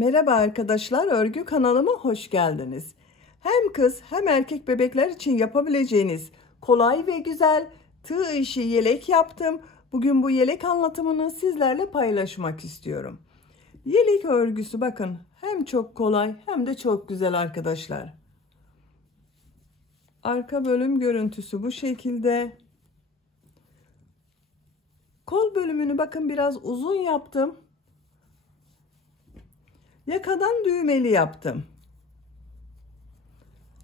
Merhaba arkadaşlar, örgü kanalıma hoş geldiniz. Hem kız hem erkek bebekler için yapabileceğiniz kolay ve güzel tığ işi yelek yaptım. Bugün bu yelek anlatımını sizlerle paylaşmak istiyorum. Yelek örgüsü bakın hem çok kolay hem de çok güzel arkadaşlar. Arka bölüm görüntüsü bu şekilde. Kol bölümünü bakın biraz uzun yaptım. Yakadan düğmeli yaptım.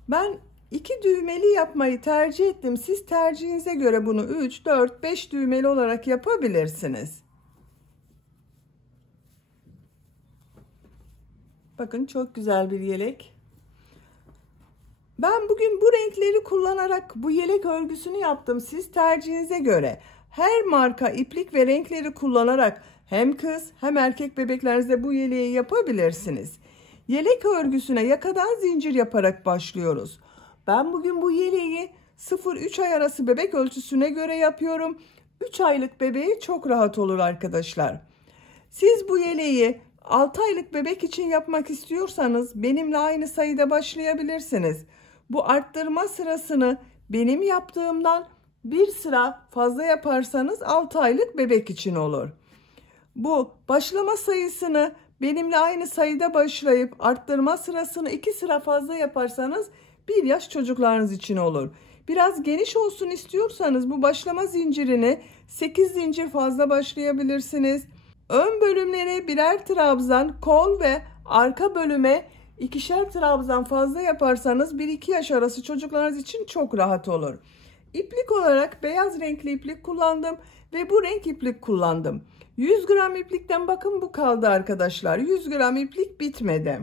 Ben 2 düğmeli yapmayı tercih ettim. Siz tercihinize göre bunu 3, 4, 5 düğmeli olarak yapabilirsiniz. Bakın çok güzel bir yelek. Ben bugün bu renkleri kullanarak bu yelek örgüsünü yaptım. Siz tercihinize göre her marka iplik ve renkleri kullanarak hem kız hem erkek bebeklerinizde bu yeleği yapabilirsiniz. Yelek örgüsüne yakadan zincir yaparak başlıyoruz. Ben bugün bu yeleği 0-3 ay arası bebek ölçüsüne göre yapıyorum. 3 aylık bebeği çok rahat olur arkadaşlar. Siz bu yeleği 6 aylık bebek için yapmak istiyorsanız benimle aynı sayıda başlayabilirsiniz. Bu arttırma sırasını benim yaptığımdan bir sıra fazla yaparsanız 6 aylık bebek için olur. Bu başlama sayısını benimle aynı sayıda başlayıp arttırma sırasını 2 sıra fazla yaparsanız 1 yaş çocuklarınız için olur. Biraz geniş olsun istiyorsanız bu başlama zincirini 8 zincir fazla başlayabilirsiniz. Ön bölümlere birer trabzan, kol ve arka bölüme ikişer trabzan fazla yaparsanız 1-2 yaş arası çocuklarınız için çok rahat olur. İplik olarak beyaz renkli iplik kullandım ve bu renk iplik kullandım. 100 gram iplikten bakın bu kaldı arkadaşlar. 100 gram iplik bitmedi.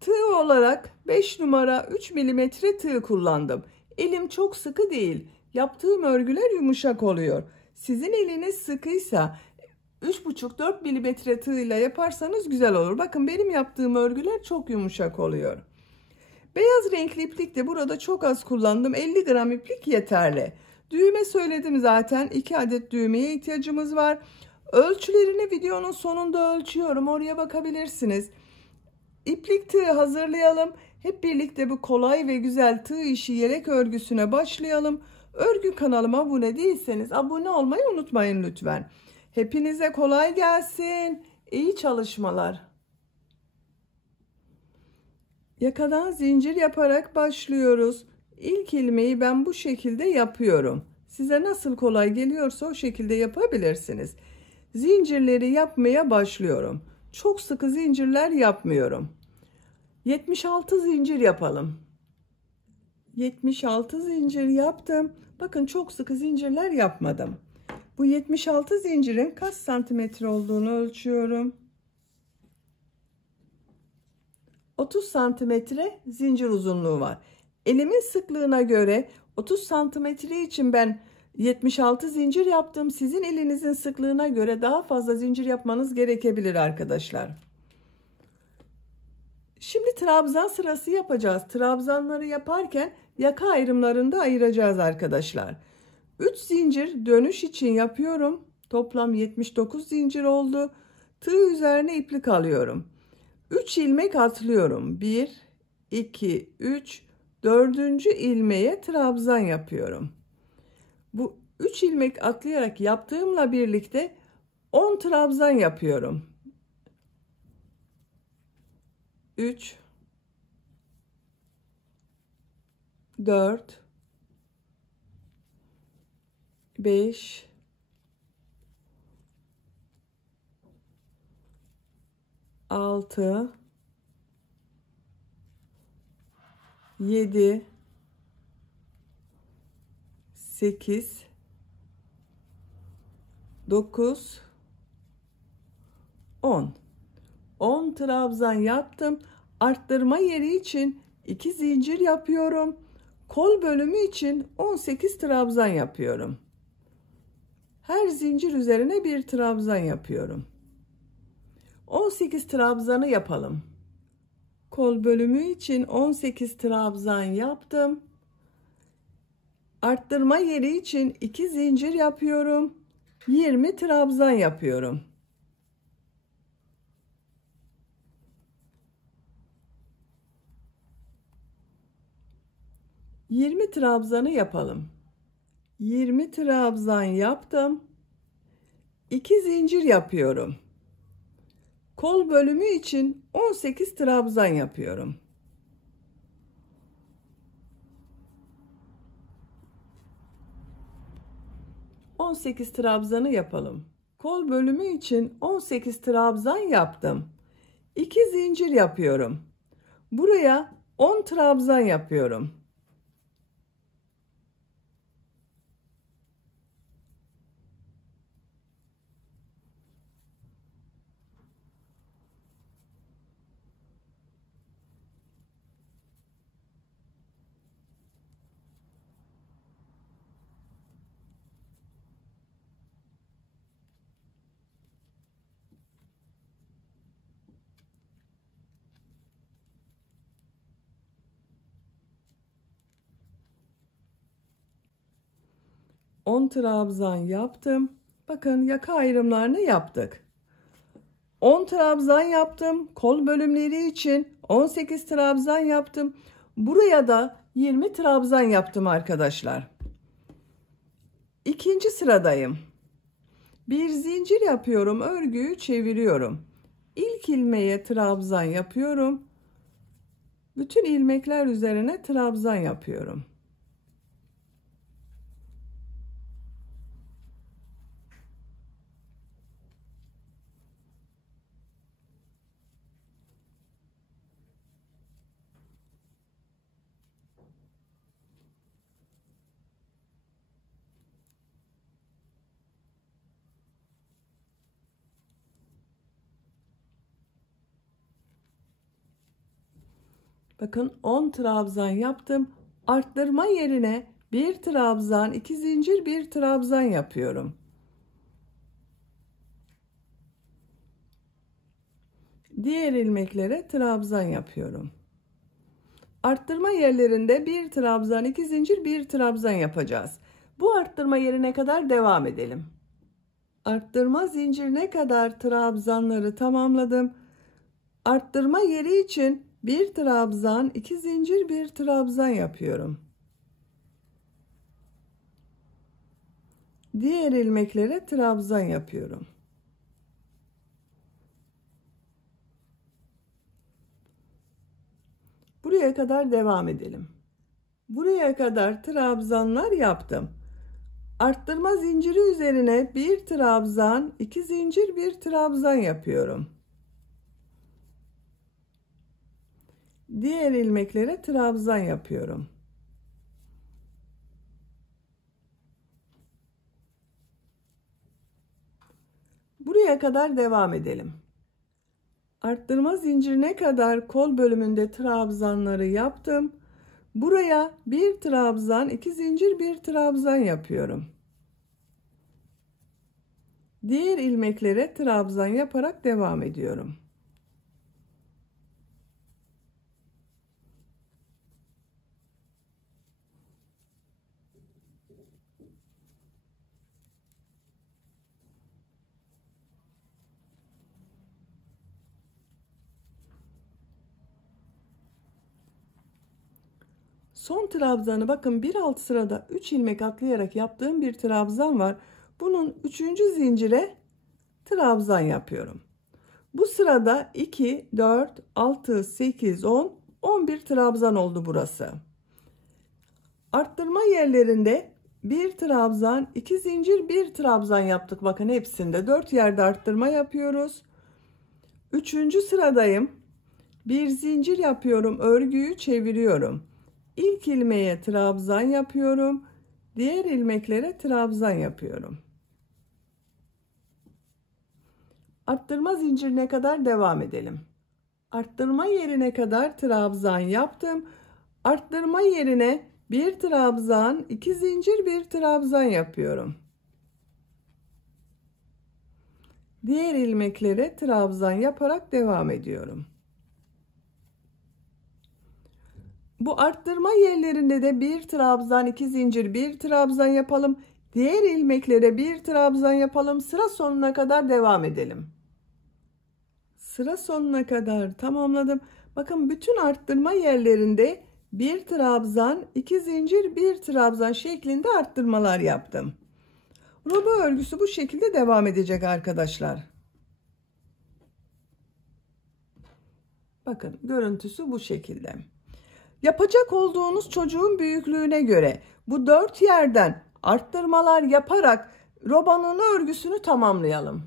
Tığ olarak 5 numara 3 milimetre tığ kullandım. Elim çok sıkı değil. Yaptığım örgüler yumuşak oluyor. Sizin eliniz sıkıysa 3,5-4 milimetre tığ ile yaparsanız güzel olur. Bakın benim yaptığım örgüler çok yumuşak oluyor. Beyaz renkli iplik de burada çok az kullandım. 50 gram iplik yeterli. Düğme söyledim zaten. 2 adet düğmeye ihtiyacımız var. Ölçülerini videonun sonunda ölçüyorum. Oraya bakabilirsiniz. İplik tığı hazırlayalım. Hep birlikte bu kolay ve güzel tığ işi yelek örgüsüne başlayalım. Örgü kanalıma abone değilseniz abone olmayı unutmayın lütfen. Hepinize kolay gelsin. İyi çalışmalar. Yakadan zincir yaparak başlıyoruz. İlk ilmeği ben bu şekilde yapıyorum. Size nasıl kolay geliyorsa o şekilde yapabilirsiniz. Zincirleri yapmaya başlıyorum. Çok sıkı zincirler yapmıyorum. 76 zincir yapalım. 76 zincir yaptım. Bakın çok sıkı zincirler yapmadım. Bu 76 zincirin kaç santimetre olduğunu ölçüyorum. 30 santimetre zincir uzunluğu var. Elimin sıklığına göre 30 santimetre için ben 76 zincir yaptım. Sizin elinizin sıklığına göre daha fazla zincir yapmanız gerekebilir arkadaşlar. Şimdi trabzan sırası yapacağız. Trabzanları yaparken yaka ayrımlarında ayıracağız arkadaşlar. 3 zincir dönüş için yapıyorum. Toplam 79 zincir oldu. Tığ üzerine iplik alıyorum. 3 ilmek atlıyorum. 1, 2, 3, 4. ilmeğe trabzan yapıyorum. Bu 3 ilmek atlayarak yaptığımla birlikte 10 trabzan yapıyorum. 3, 4, 5, 6, 7, 8, 9, 10. 10 trabzan yaptım. Arttırma yeri için 2 zincir yapıyorum. Kol bölümü için 18 trabzan yapıyorum. Her zincir üzerine bir trabzan yapıyorum. 18 trabzanı yapalım. Kol bölümü için 18 trabzan yaptım. Arttırma yeri için 2 zincir yapıyorum. 20 trabzan yapıyorum. 20 trabzanı yapalım. 20 trabzan yaptım. 2 zincir yapıyorum. Kol bölümü için 18 trabzan yapıyorum. ...18 trabzanı yapalım. Kol bölümü için 18 trabzan yaptım. 2 zincir yapıyorum. Buraya 10 trabzan yapıyorum. On trabzan yaptım. Bakın yaka ayrımlarını yaptık. 10 trabzan yaptım. Kol bölümleri için 18 trabzan yaptım. Buraya da 20 trabzan yaptım arkadaşlar. İkinci sıradayım. Bir zincir yapıyorum. Örgüyü çeviriyorum. İlk ilmeğe trabzan yapıyorum. Bütün ilmekler üzerine trabzan yapıyorum. Bakın 10 trabzan yaptım. Arttırma yerine bir trabzan, 2 zincir, bir trabzan yapıyorum. Diğer ilmeklere trabzan yapıyorum. Arttırma yerlerinde bir trabzan, 2 zincir, bir trabzan yapacağız. Bu arttırma yerine kadar devam edelim. Arttırma zincirine kadar trabzanları tamamladım. Arttırma yeri için bir trabzan, 2 zincir, bir trabzan yapıyorum. Diğer ilmeklere trabzan yapıyorum. Buraya kadar devam edelim. Buraya kadar trabzanlar yaptım. Arttırma zinciri üzerine bir trabzan, 2 zincir, bir trabzan yapıyorum. Diğer ilmeklere trabzan yapıyorum. Buraya kadar devam edelim. Arttırma zincirine kadar kol bölümünde trabzanları yaptım. Buraya bir trabzan, 2 zincir, bir trabzan yapıyorum. Diğer ilmeklere trabzan yaparak devam ediyorum. Son trabzanı bakın bir alt sırada 3 ilmek atlayarak yaptığım bir trabzan var. Bunun 3. zincire trabzan yapıyorum. Bu sırada 2, 4, 6, 8, 10, 11 trabzan oldu burası. Arttırma yerlerinde bir trabzan, 2 zincir, bir trabzan yaptık. Bakın hepsinde 4 yerde arttırma yapıyoruz. 3. sıradayım. Bir zincir yapıyorum, örgüyü çeviriyorum. İlk ilmeğe trabzan yapıyorum. Diğer ilmeklere trabzan yapıyorum. Arttırma zincirine kadar devam edelim. Arttırma yerine kadar trabzan yaptım. Arttırma yerine bir trabzan, 2 zincir, bir trabzan yapıyorum. Diğer ilmeklere trabzan yaparak devam ediyorum. Bu arttırma yerlerinde de bir trabzan, 2 zincir, bir trabzan yapalım. Diğer ilmeklere bir trabzan yapalım. Sıra sonuna kadar devam edelim. Sıra sonuna kadar tamamladım. Bakın bütün arttırma yerlerinde Bir trabzan, 2 zincir, bir trabzan şeklinde arttırmalar yaptım. Roba örgüsü bu şekilde devam edecek arkadaşlar. Bakın görüntüsü bu şekilde. Yapacak olduğunuz çocuğun büyüklüğüne göre bu 4 yerden arttırmalar yaparak robanın örgüsünü tamamlayalım.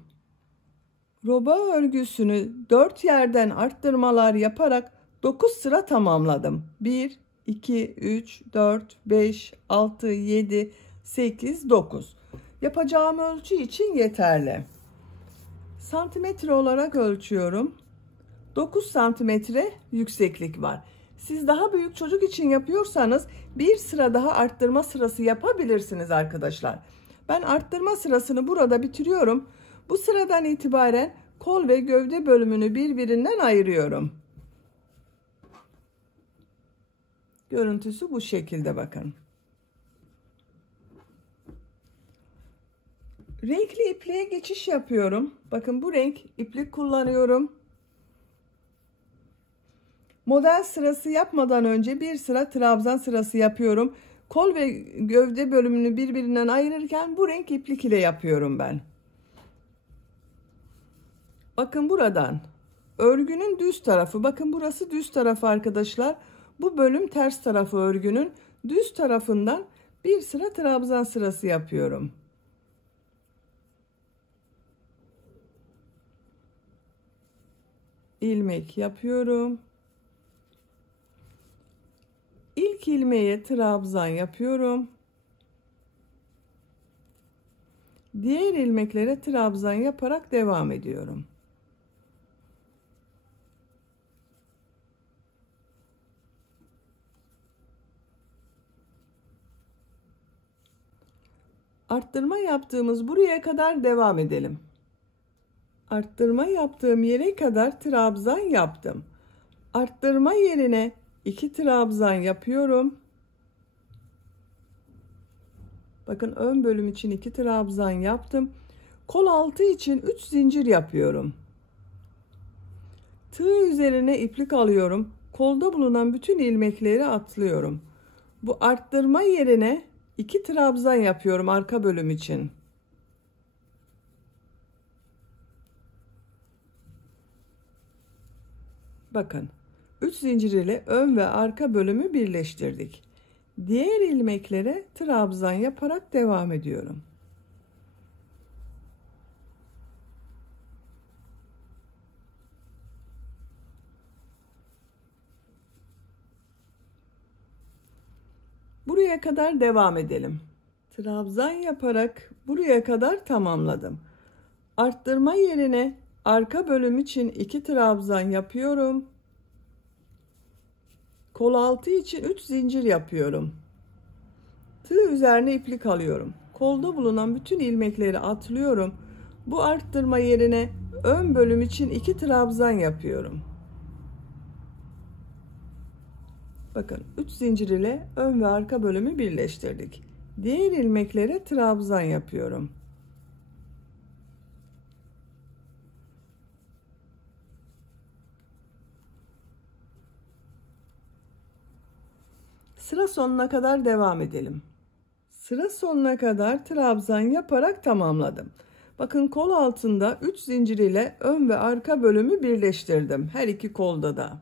Roba örgüsünü 4 yerden arttırmalar yaparak 9 sıra tamamladım. 1, 2, 3, 4, 5, 6, 7, 8, 9. Yapacağım ölçü için yeterli. Santimetre olarak ölçüyorum. 9 santimetre yükseklik var. Siz daha büyük çocuk için yapıyorsanız bir sıra daha arttırma sırası yapabilirsiniz arkadaşlar. Ben arttırma sırasını burada bitiriyorum. Bu sıradan itibaren kol ve gövde bölümünü birbirinden ayırıyorum. Görüntüsü bu şekilde bakın. Renkli ipliğe geçiş yapıyorum. Bakın bu renk iplik kullanıyorum. Model sırası yapmadan önce bir sıra trabzan sırası yapıyorum. Kol ve gövde bölümünü birbirinden ayırırken bu renk iplik ile yapıyorum ben. Bakın buradan örgünün düz tarafı, bakın burası düz tarafı arkadaşlar. Bu bölüm ters tarafı örgünün düz tarafından bir sıra trabzan sırası yapıyorum. İlmek yapıyorum. İlk ilmeğe trabzan yapıyorum. Diğer ilmeklere trabzan yaparak devam ediyorum. Arttırma yaptığımız buraya kadar devam edelim. Arttırma yaptığım yere kadar trabzan yaptım. Arttırma yerine 2 trabzan yapıyorum. Bakın ön bölüm için 2 trabzan yaptım. Kol altı için 3 zincir yapıyorum. Tığ üzerine iplik alıyorum. Kolda bulunan bütün ilmekleri atlıyorum. Bu arttırma yerine 2 trabzan yapıyorum arka bölüm için. Bakın 3 zincir ile ön ve arka bölümü birleştirdik. Diğer ilmeklere trabzan yaparak devam ediyorum. Buraya kadar devam edelim. Trabzan yaparak buraya kadar tamamladım. Arttırma yerine arka bölüm için 2 trabzan yapıyorum. Kol altı için 3 zincir yapıyorum. Tığ üzerine iplik alıyorum. Kolda bulunan bütün ilmekleri atlıyorum. Bu arttırma yerine ön bölüm için 2 trabzan yapıyorum. Bakın 3 zincir ile ön ve arka bölümü birleştirdik. Diğer ilmeklere trabzan yapıyorum. Sıra sonuna kadar devam edelim. Sıra sonuna kadar trabzan yaparak tamamladım. Bakın kol altında 3 zincir ile ön ve arka bölümü birleştirdim. Her iki kolda da.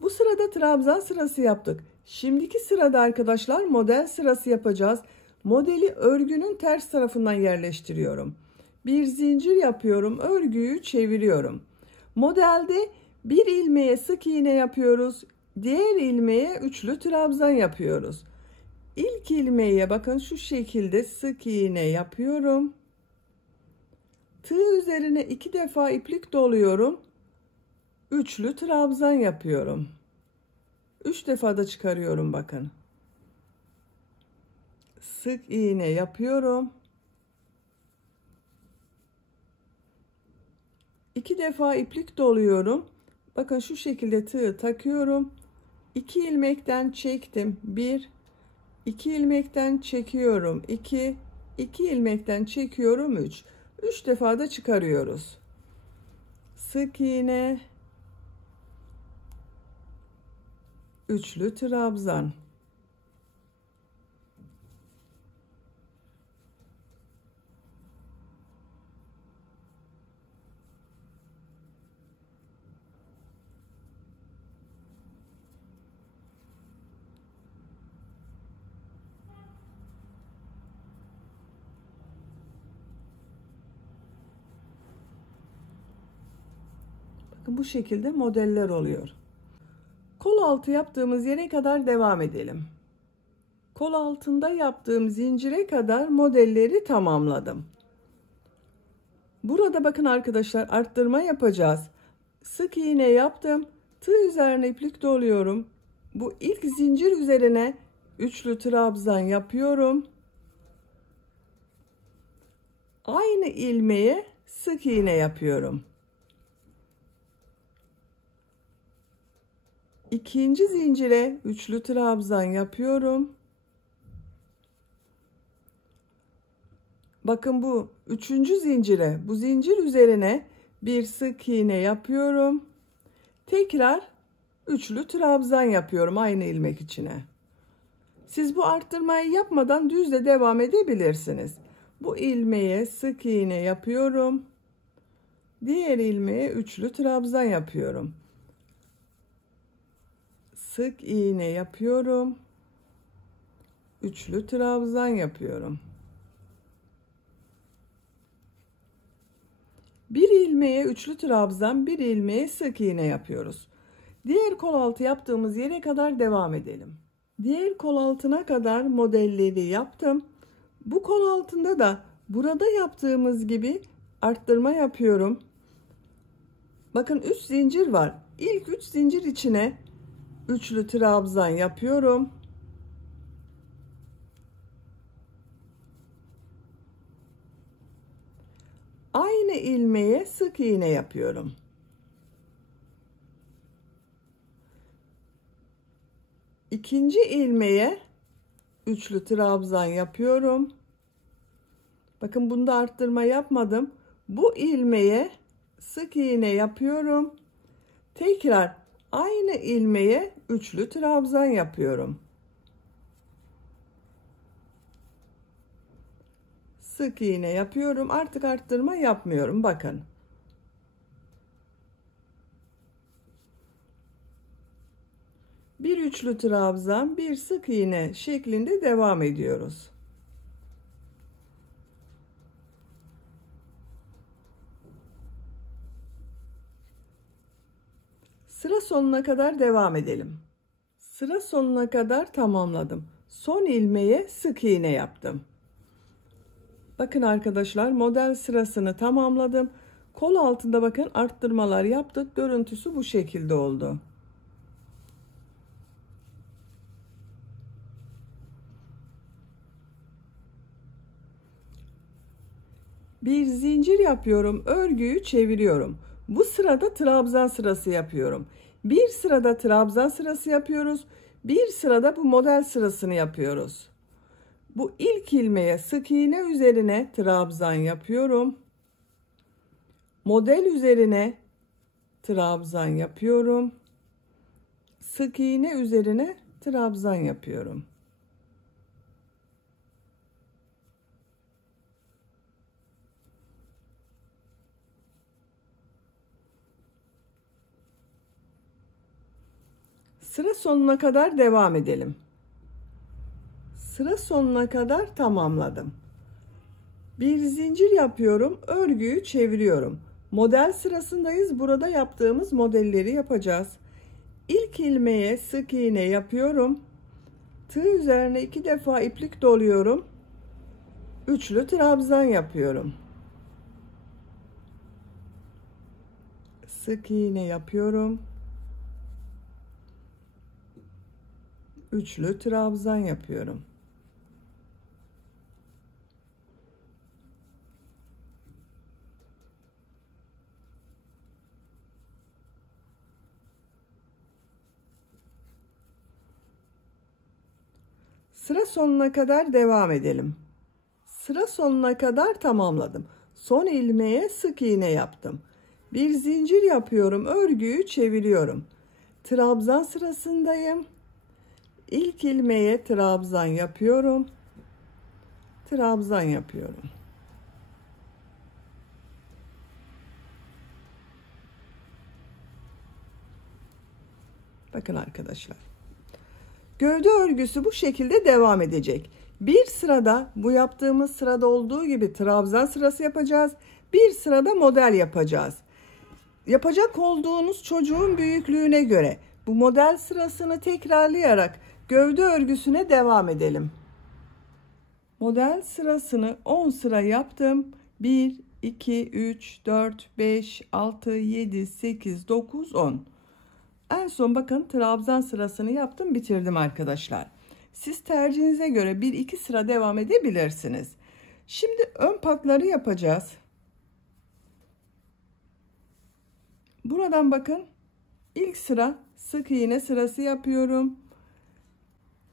Bu sırada trabzan sırası yaptık. Şimdiki sırada arkadaşlar model sırası yapacağız. Modeli örgünün ters tarafından yerleştiriyorum. Bir zincir yapıyorum, örgüyü çeviriyorum. Modelde bir ilmeğe sık iğne yapıyoruz. Diğer ilmeğe üçlü trabzan yapıyoruz. İlk ilmeğe bakın şu şekilde sık iğne yapıyorum. Tığ üzerine 2 defa iplik doluyorum. Üçlü trabzan yapıyorum. 3 defa da çıkarıyorum bakın. Sık iğne yapıyorum. 2 defa iplik doluyorum. Bakın şu şekilde tığı takıyorum. 2 ilmekten çektim. 1, 2 ilmekten çekiyorum. 2, 2 ilmekten çekiyorum. 3. 3 defa da çıkarıyoruz. Sık iğne, üçlü trabzan. Bu şekilde modeller oluyor. Kol altı yaptığımız yere kadar devam edelim. Kol altında yaptığım zincire kadar modelleri tamamladım. Burada bakın arkadaşlar, arttırma yapacağız. Sık iğne yaptım. Tığ üzerine iplik doluyorum. Bu ilk zincir üzerine üçlü trabzan yapıyorum. Aynı ilmeğe sık iğne yapıyorum. İkinci zincire üçlü trabzan yapıyorum. Bakın bu üçüncü zincire, bu zincir üzerine bir sık iğne yapıyorum. Tekrar üçlü trabzan yapıyorum aynı ilmek içine. Siz bu arttırmayı yapmadan düz de devam edebilirsiniz. Bu ilmeğe sık iğne yapıyorum. Diğer ilmeğe üçlü trabzan yapıyorum. Sık iğne yapıyorum. Üçlü trabzan yapıyorum. Bir ilmeğe üçlü trabzan, bir ilmeğe sık iğne yapıyoruz. Diğer kol altı yaptığımız yere kadar devam edelim. Diğer kol altına kadar modelleri yaptım. Bu kol altında da burada yaptığımız gibi arttırma yapıyorum. Bakın 3 zincir var. İlk 3 zincir içine üçlü trabzan yapıyorum. Aynı ilmeğe sık iğne yapıyorum. İkinci ilmeğe üçlü trabzan yapıyorum. Bakın bunda arttırma yapmadım. Bu ilmeğe sık iğne yapıyorum. Tekrar aynı ilmeğe üçlü trabzan yapıyorum. Sık iğne yapıyorum. Artık arttırma yapmıyorum. Bakın. Bir üçlü trabzan, bir sık iğne şeklinde devam ediyoruz. Sıra sonuna kadar devam edelim. Sıra sonuna kadar tamamladım. Son ilmeğe sık iğne yaptım. Bakın arkadaşlar, model sırasını tamamladım. Kol altında bakın arttırmalar yaptık. Görüntüsü bu şekilde oldu. Bir zincir yapıyorum. Örgüyü çeviriyorum. Bu sırada trabzan sırası yapıyorum. Bir sırada trabzan sırası yapıyoruz. Bir sırada bu model sırasını yapıyoruz. Bu ilk ilmeğe sık iğne üzerine trabzan yapıyorum. Model üzerine trabzan yapıyorum. Sık iğne üzerine trabzan yapıyorum. Sıra sonuna kadar devam edelim. Sıra sonuna kadar tamamladım. Bir zincir yapıyorum, örgüyü çeviriyorum. Model sırasındayız. Burada yaptığımız modelleri yapacağız. İlk ilmeğe sık iğne yapıyorum. Tığ üzerine 2 defa iplik doluyorum. Üçlü trabzan yapıyorum. Sık iğne yapıyorum. Üçlü trabzan yapıyorum. Sıra sonuna kadar devam edelim. Sıra sonuna kadar tamamladım. Son ilmeğe sık iğne yaptım. Bir zincir yapıyorum, örgüyü çeviriyorum. Trabzan sırasındayım. İlk ilmeğe trabzan yapıyorum. Trabzan yapıyorum. Bakın arkadaşlar. Gövde örgüsü bu şekilde devam edecek. Bir sırada bu yaptığımız sırada olduğu gibi trabzan sırası yapacağız. Bir sırada model yapacağız. Yapacak olduğunuz çocuğun büyüklüğüne göre bu model sırasını tekrarlayarak gövde örgüsüne devam edelim. Model sırasını 10 sıra yaptım. 1, 2, 3, 4, 5, 6, 7, 8, 9, 10. En son bakın trabzan sırasını yaptım, bitirdim arkadaşlar. Siz tercihinize göre 1-2 sıra devam edebilirsiniz. Şimdi ön patları yapacağız. Buradan bakın ilk sıra sık iğne sırası yapıyorum.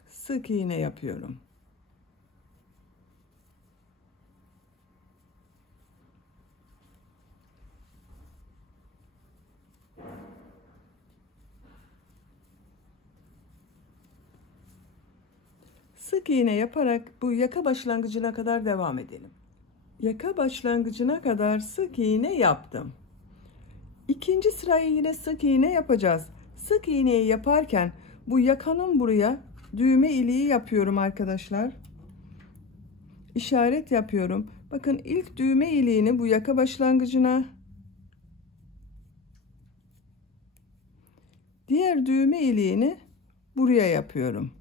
Sık iğne yapıyorum. Sık iğne yaparak bu yaka başlangıcına kadar devam edelim. Yaka başlangıcına kadar sık iğne yaptım. İkinci sırayı yine sık iğne yapacağız. Sık iğneyi yaparken bu yakanın buraya düğme iliği yapıyorum arkadaşlar. İşaret yapıyorum. Bakın ilk düğme iliğini bu yaka başlangıcına, diğer düğme iliğini buraya yapıyorum.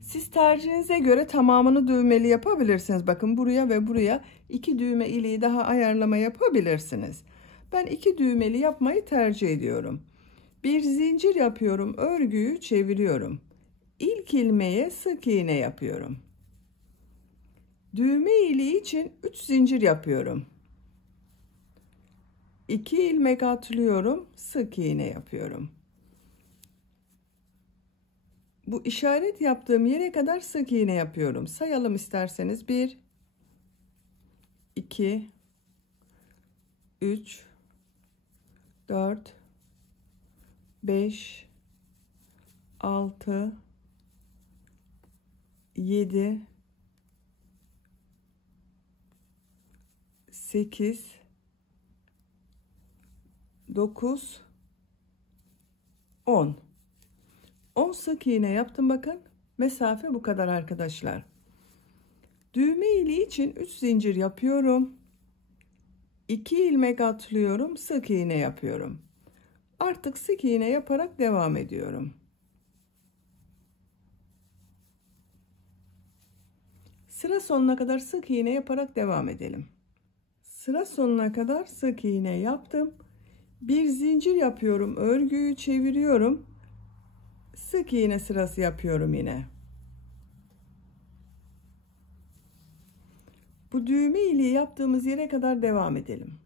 Siz tercihinize göre tamamını düğmeli yapabilirsiniz. Bakın buraya ve buraya 2 düğme iliği daha ayarlama yapabilirsiniz. Ben 2 düğmeli yapmayı tercih ediyorum. Bir zincir yapıyorum, örgüyü çeviriyorum. İlk ilmeğe sık iğne yapıyorum. Düğme iliği için 3 zincir yapıyorum. 2 ilmek atlıyorum, sık iğne yapıyorum. Bu işaret yaptığım yere kadar sık iğne yapıyorum. Sayalım isterseniz. 1, 2, 3, 4, 5, 6, 7, 8, 9, 10. 10 sık iğne yaptım bakın. Mesafe bu kadar arkadaşlar. Düğme iliği için 3 zincir yapıyorum. 2 ilmek atlıyorum, sık iğne yapıyorum. Artık sık iğne yaparak devam ediyorum. Sıra sonuna kadar sık iğne yaparak devam edelim. Sıra sonuna kadar sık iğne yaptım. Bir zincir yapıyorum, örgüyü çeviriyorum. Sık iğne sırası yapıyorum yine. Bu düğme iliği yaptığımız yere kadar devam edelim.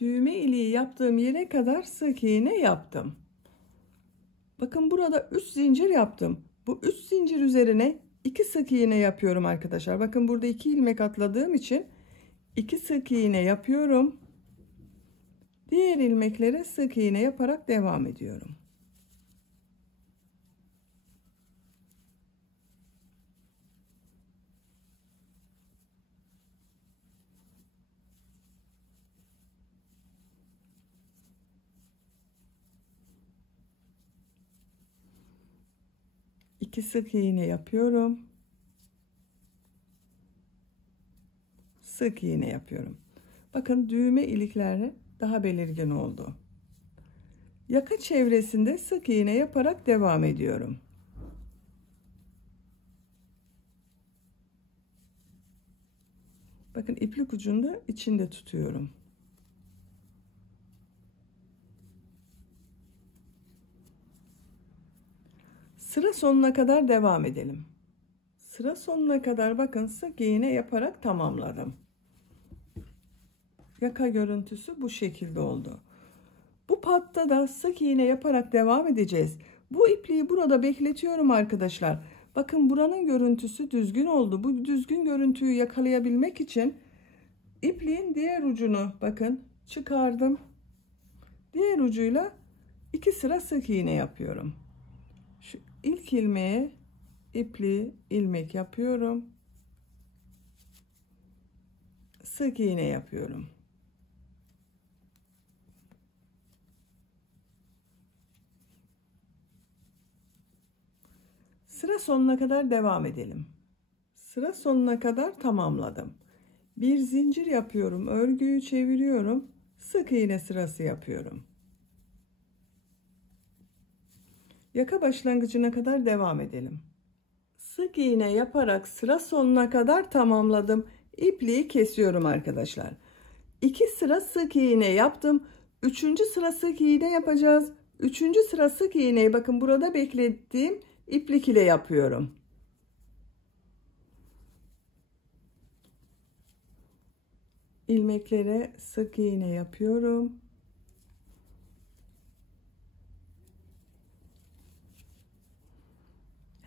Düğme iliği yaptığım yere kadar sık iğne yaptım. Bakın burada 3 zincir yaptım. Bu 3 zincir üzerine 2 sık iğne yapıyorum arkadaşlar. Bakın burada 2 ilmek atladığım için 2 sık iğne yapıyorum. Diğer ilmeklere sık iğne yaparak devam ediyorum. İki sık iğne yapıyorum. Sık iğne yapıyorum. Bakın düğme ilikleri daha belirgin oldu. Yaka çevresinde sık iğne yaparak devam ediyorum. Bakın iplik ucunu da içinde tutuyorum. Sıra sonuna kadar devam edelim. Sıra sonuna kadar bakın sık iğne yaparak tamamladım. Yaka görüntüsü bu şekilde oldu. Bu patta da sık iğne yaparak devam edeceğiz. Bu ipliği burada bekletiyorum arkadaşlar. Bakın buranın görüntüsü düzgün oldu. Bu düzgün görüntüyü yakalayabilmek için ipliğin diğer ucunu bakın çıkardım. Diğer ucuyla 2 sıra sık iğne yapıyorum. İlk ilmeğe ipliği ilmek yapıyorum. Sık iğne yapıyorum. Sıra sonuna kadar devam edelim. Sıra sonuna kadar tamamladım. Bir zincir yapıyorum, örgüyü çeviriyorum, sık iğne sırası yapıyorum. Yaka başlangıcına kadar devam edelim. Sık iğne yaparak sıra sonuna kadar tamamladım. İpliği kesiyorum arkadaşlar. 2 sıra sık iğne yaptım. 3. sıra sık iğne yapacağız. 3. sıra sık iğneyi bakın burada beklettiğim iplik ile yapıyorum. İlmeklere sık iğne yapıyorum.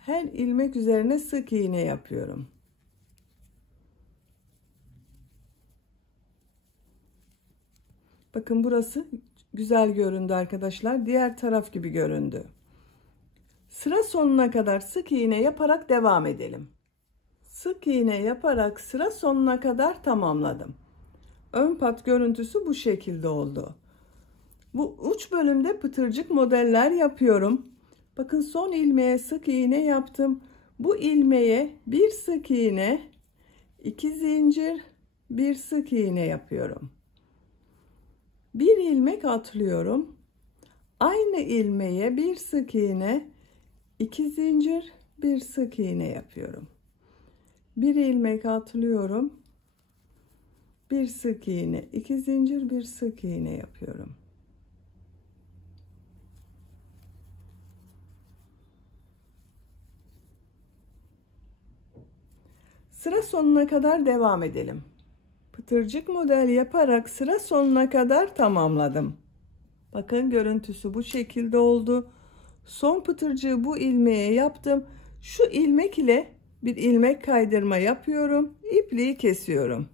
Her ilmek üzerine sık iğne yapıyorum. Bakın burası güzel göründü arkadaşlar. Diğer taraf gibi göründü. Sıra sonuna kadar sık iğne yaparak devam edelim. Sık iğne yaparak sıra sonuna kadar tamamladım. Ön pat görüntüsü bu şekilde oldu. Bu uç bölümde pıtırcık modeller yapıyorum. Bakın son ilmeğe sık iğne yaptım. Bu ilmeğe bir sık iğne, 2 zincir, bir sık iğne yapıyorum. Bir ilmek atlıyorum. Aynı ilmeğe bir sık iğne, 2 zincir, bir sık iğne yapıyorum. Bir ilmek atlıyorum. Bir sık iğne, 2 zincir, bir sık iğne yapıyorum. Sıra sonuna kadar devam edelim. Pıtırcık model yaparak sıra sonuna kadar tamamladım. Bakın görüntüsü bu şekilde oldu. Son pıtırcığı bu ilmeğe yaptım. Şu ilmek ile bir ilmek kaydırma yapıyorum. İpliği kesiyorum.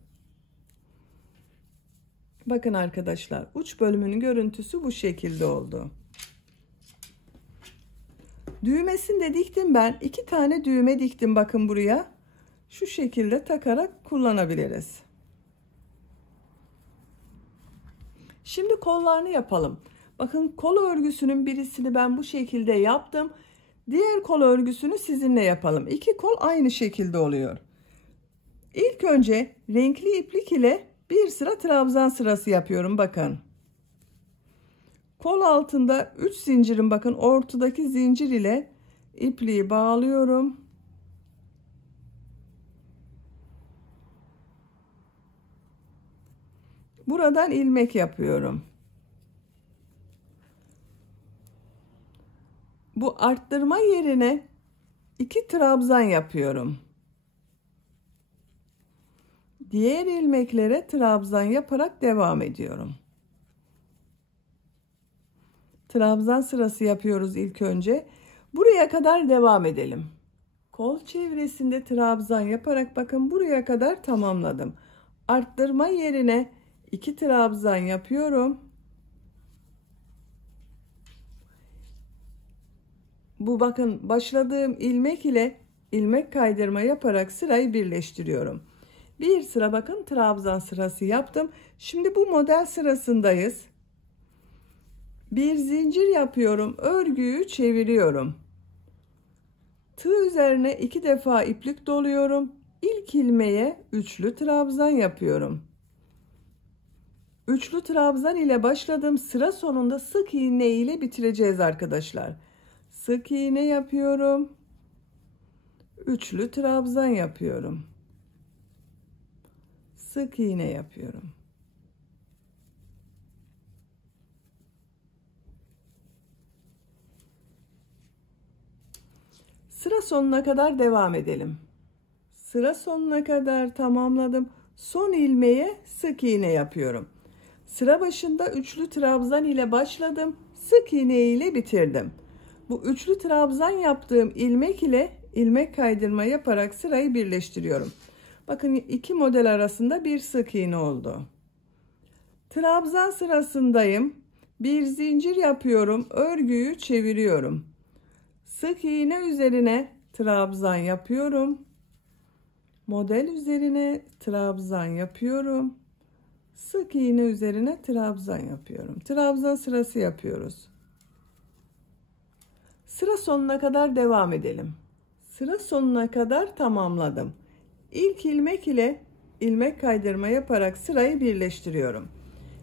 Bakın arkadaşlar, uç bölümünün görüntüsü bu şekilde oldu. Düğmesini de diktim ben. 2 tane düğme diktim bakın buraya. Şu şekilde takarak kullanabiliriz. Şimdi kollarını yapalım. Bakın kol örgüsünün birisini ben bu şekilde yaptım. Diğer kol örgüsünü sizinle yapalım. 2 kol aynı şekilde oluyor. İlk önce renkli iplik ile bir sıra trabzan sırası yapıyorum bakın. Kol altında 3 zincirim bakın ortadaki zincir ile ipliği bağlıyorum. Buradan ilmek yapıyorum. Bu arttırma yerine 2 trabzan yapıyorum. Diğer ilmeklere trabzan yaparak devam ediyorum. Trabzan sırası yapıyoruz ilk önce. Buraya kadar devam edelim. Kol çevresinde trabzan yaparak bakın buraya kadar tamamladım. Arttırma yerine 2 trabzan yapıyorum. Bu bakın başladığım ilmek ile ilmek kaydırma yaparak sırayı birleştiriyorum. Bir sıra bakın trabzan sırası yaptım. Şimdi bu model sırasındayız. Bir zincir yapıyorum. Örgüyü çeviriyorum. Tığ üzerine 2 defa iplik doluyorum. İlk ilmeğe üçlü trabzan yapıyorum. Üçlü trabzan ile başladım. Sıra sonunda sık iğne ile bitireceğiz arkadaşlar. Sık iğne yapıyorum. Üçlü trabzan yapıyorum. Sık iğne yapıyorum. Sıra sonuna kadar devam edelim. Sıra sonuna kadar tamamladım. Son ilmeğe sık iğne yapıyorum. Sıra başında üçlü trabzan ile başladım. Sık iğne ile bitirdim. Bu üçlü trabzan yaptığım ilmek ile ilmek kaydırma yaparak sırayı birleştiriyorum. Bakın 2 model arasında bir sık iğne oldu. Trabzan sırasındayım. Bir zincir yapıyorum. Örgüyü çeviriyorum. Sık iğne üzerine trabzan yapıyorum. Model üzerine trabzan yapıyorum. Sık iğne üzerine trabzan yapıyorum. Trabzan sırası yapıyoruz. Sıra sonuna kadar devam edelim. Sıra sonuna kadar tamamladım. İlk ilmek ile ilmek kaydırma yaparak sırayı birleştiriyorum.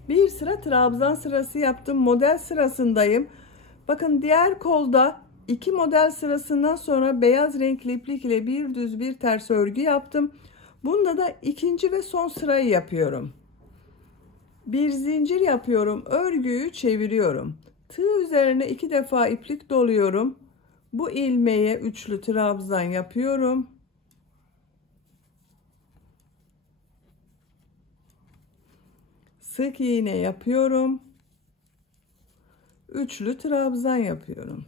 Bir sıra trabzan sırası yaptım. Model sırasındayım. Bakın diğer kolda 2 model sırasından sonra beyaz renkli iplik ile bir düz bir ters örgü yaptım. Bunda da ikinci ve son sırayı yapıyorum. Bir zincir yapıyorum. Örgüyü çeviriyorum. Tığ üzerine 2 defa iplik doluyorum. Bu ilmeğe üçlü trabzan yapıyorum. Sık iğne yapıyorum. Üçlü trabzan yapıyorum.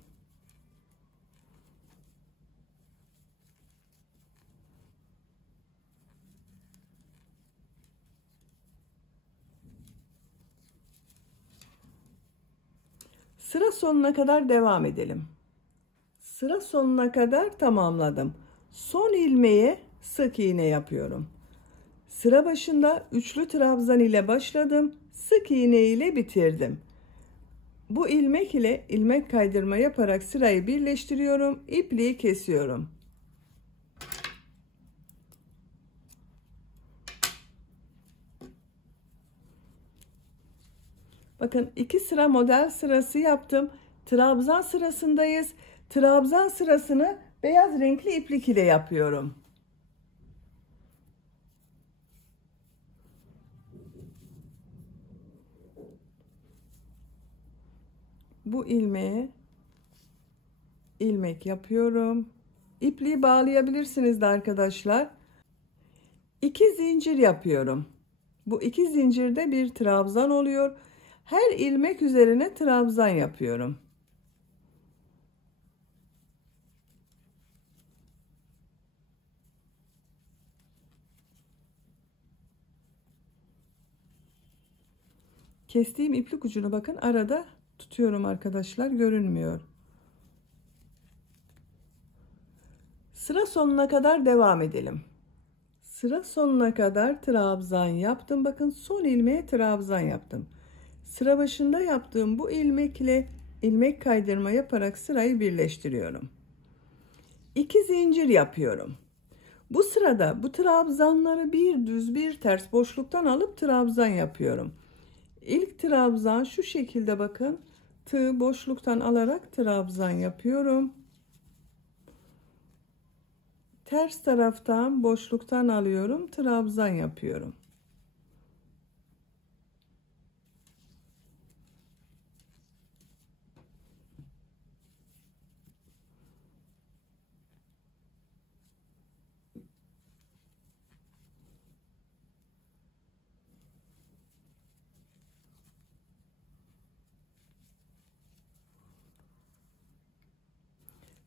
Sıra sonuna kadar devam edelim. Sıra sonuna kadar tamamladım. Son ilmeğe sık iğne yapıyorum. Sıra başında üçlü trabzan ile başladım. Sık iğne ile bitirdim. Bu ilmek ile ilmek kaydırma yaparak sırayı birleştiriyorum. İpliği kesiyorum. Bakın 2 sıra model sırası yaptım. Trabzan sırasındayız. Trabzan sırasını beyaz renkli iplik ile yapıyorum. Bu ilmeğe ilmek yapıyorum. İpliği bağlayabilirsiniz de arkadaşlar. 2 zincir yapıyorum. Bu 2 zincirde bir trabzan oluyor. Her ilmek üzerine trabzan yapıyorum. Kestiğim iplik ucunu bakın arada tutuyorum arkadaşlar, görünmüyor. Sıra sonuna kadar devam edelim. Sıra sonuna kadar trabzan yaptım. Bakın son ilmeğe trabzan yaptım. Sıra başında yaptığım bu ilmek ile ilmek kaydırma yaparak sırayı birleştiriyorum. 2 zincir yapıyorum. Bu sırada bu trabzanları bir düz bir ters boşluktan alıp trabzan yapıyorum. İlk trabzan şu şekilde, bakın tığ boşluktan alarak trabzan yapıyorum. Ters taraftan boşluktan alıyorum, trabzan yapıyorum.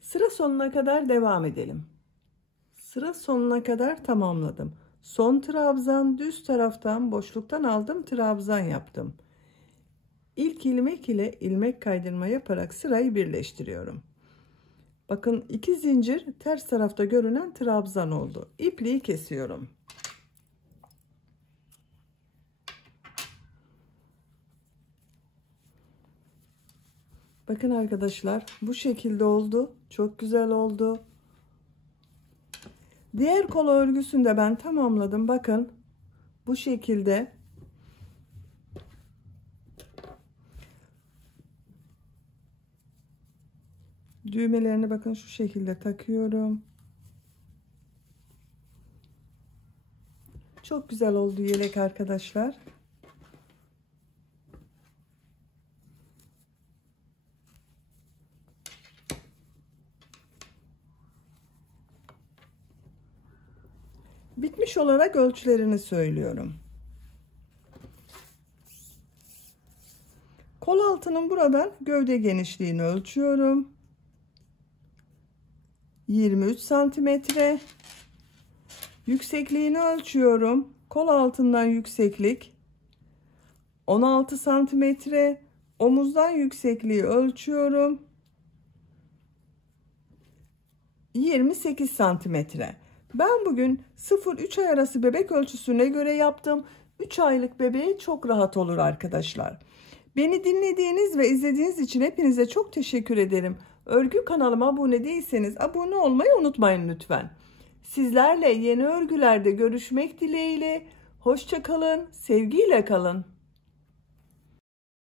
Sıra sonuna kadar devam edelim. Sıra sonuna kadar tamamladım. Son trabzan, düz taraftan boşluktan aldım, trabzan yaptım. İlk ilmek ile ilmek kaydırma yaparak sırayı birleştiriyorum. Bakın 2 zincir ters tarafta görünen trabzan oldu. İpliği kesiyorum. Bakın arkadaşlar, bu şekilde oldu. Çok güzel oldu. Diğer kol örgüsünü de ben tamamladım. Bakın bu şekilde. Düğmelerini bakın şu şekilde takıyorum. Çok güzel oldu yelek arkadaşlar. Bitmiş olarak ölçülerini söylüyorum. Kol altının buradan gövde genişliğini ölçüyorum. 23 santimetre. Yüksekliğini ölçüyorum. Kol altından yükseklik 16 santimetre. Omuzdan yüksekliği ölçüyorum. 28 santimetre. Ben bugün 0-3 ay arası bebek ölçüsüne göre yaptım. 3 aylık bebeğe çok rahat olur arkadaşlar. Beni dinlediğiniz ve izlediğiniz için hepinize çok teşekkür ederim. Örgü kanalıma abone değilseniz abone olmayı unutmayın lütfen. Sizlerle yeni örgülerde görüşmek dileğiyle. Hoşça kalın, sevgiyle kalın.